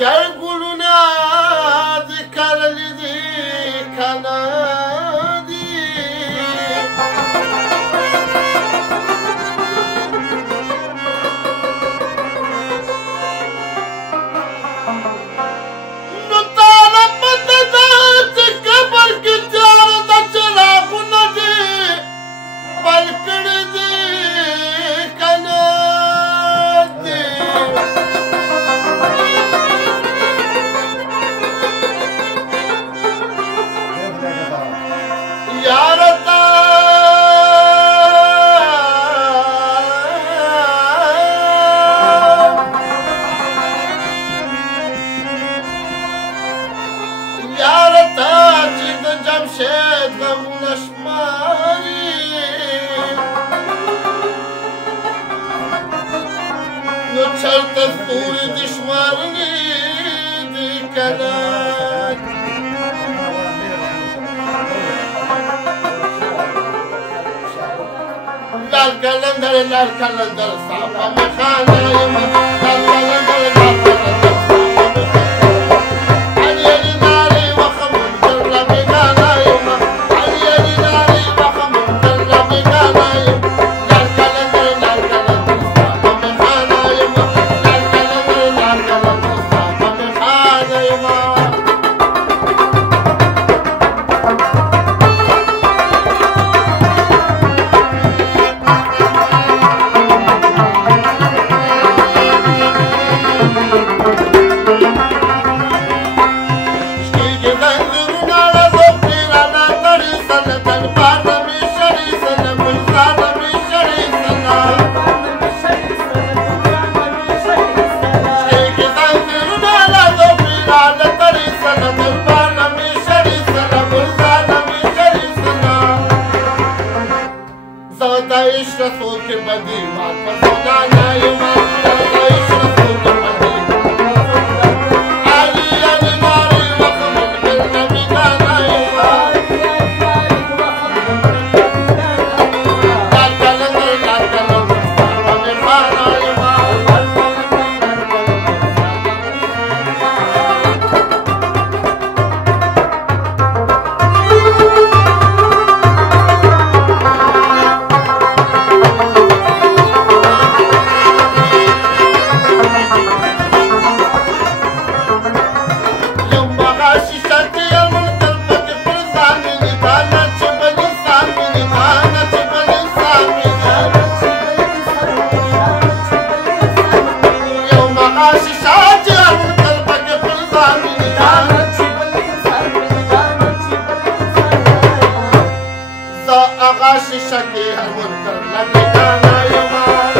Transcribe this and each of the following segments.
ګر ګلونه د کرلي دي کنه دي نو تاله پته ده چې قبر کې تیاره د چراغونه دي بل کړي دي کنه دي یارتا یارتا چې د جمشید غمونه شماري نو چرته ستوري دې شمارلي دي کنه لال کلندر صاحبه مخانه یم لال کلندر علي علي ناري وخمم جرة بگانه یم علي علي ناري وخمم جرة بگانه یم لال کلندر صاحبه مخانه یم لال کلندر صاحبه مخانه یم رسول के बदी बात पर सुना ना ये रसूल के बदी Ali Ali नारी वखमत बिल नबी का ना ये लाल कलंदर हमें खाना ये शीशा के हर मुनकर लगे गाना यमार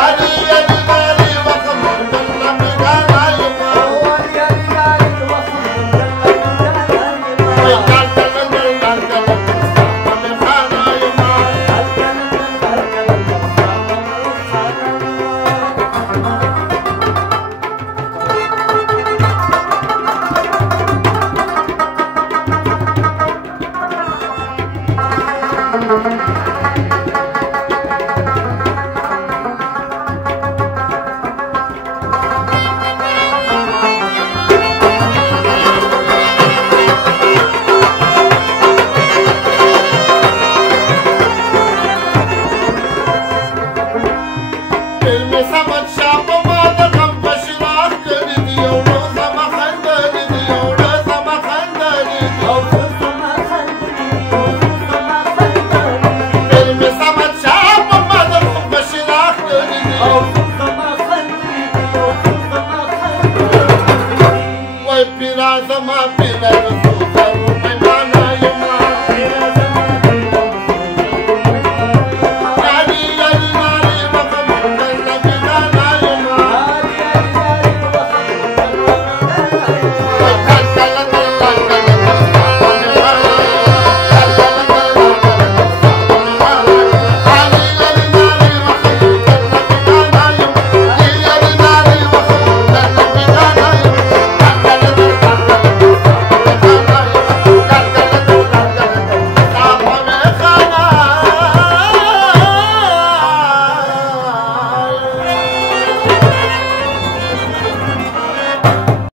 Ali Ali nari वखमम जरة बगाना यमार लाल कलंदर साहबे मखाना यमार Pira zama pira